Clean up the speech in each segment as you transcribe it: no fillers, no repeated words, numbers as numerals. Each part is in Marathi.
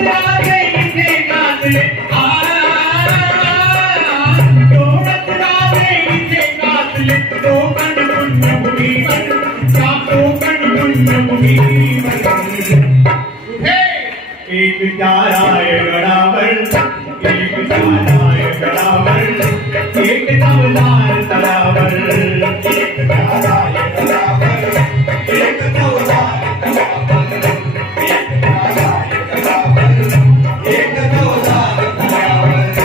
राजे इथे गाजले दोनच राजे इथे गाजले कोकण पुण्यभूमीवर त्या कोकण पुण्यभूमीवर एक त्या रायगडावर एक त्या रायगडावर एक चवदार तळावर एक त्या रायगडावर एक चवदार तळावर एक त्या रायगडावर एक चवदार तळावर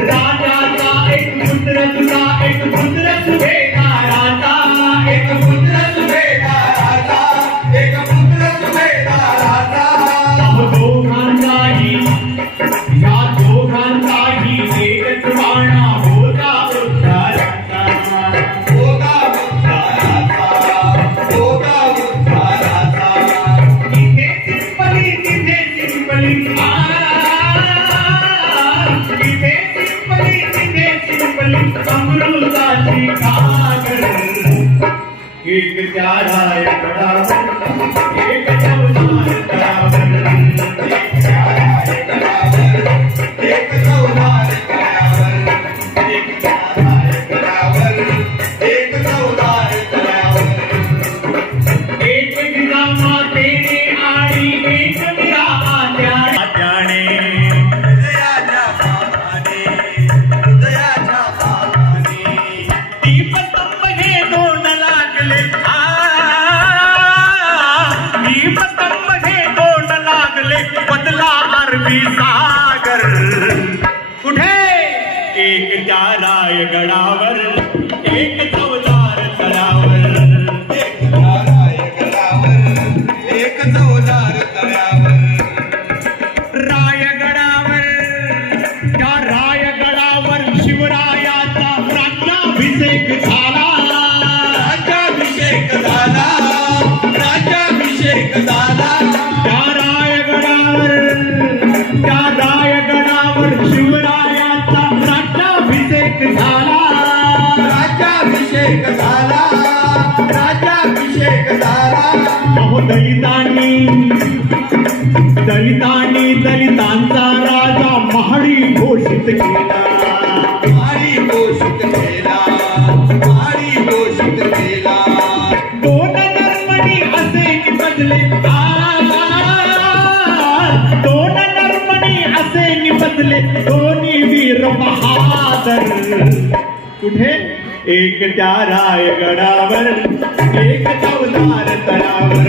राजाचा एक पुत्र तुझा एक पुत्र सुभेदाराचा एक पुत्र सुभेदाराचा एक पुत्र सुभेदाराचा दोघांचाही या दोघांचाही एकच बाणा होता उद्धाराचा होता उद्धाराचा होता उद्धाराचा इथे सिंपली तिथे सिंपली इथे सिंपली तिथे सिंपली अमृताची घागर एक त्या रायगडावर एक चवदार तळावर एक त्या रायगडावर एक चवदार तळावर एक त्या रायगडावर एक चवदार तळावर एक विरा मातेने आणि एक विरा आत्याने हृदयाच्या भावाने हृदयाच्या भावाने दीपस्तंभ हे दोन लागले दीपस्तंभ हे दोन लागले बदला अरबी सागर कुठे एक त्या रायगडावर एक चवदार तळावर एक त्या रायगडावर एक चवदार तळावर रायगडावर त्या रायगडावर शिवरायाचा राज्याभिषेक झाला राज्याभिषेक झाला राज्याभिषेक झाला त्या रायगडावर शिवरायाचा राज्याभिषेक झाला राज्याभिषेक झाला राज्याभिषेक झाला अहो दलितांचा राजा महाडी घोषित केला महाडी घोषित केला महाडी घोषित केला दोन नरमणी असे निपजले दोन नरमणी असे निपजले दोन्ही वीर बहादर कुठे एक त्या रायगडावर एक चवदार तळावर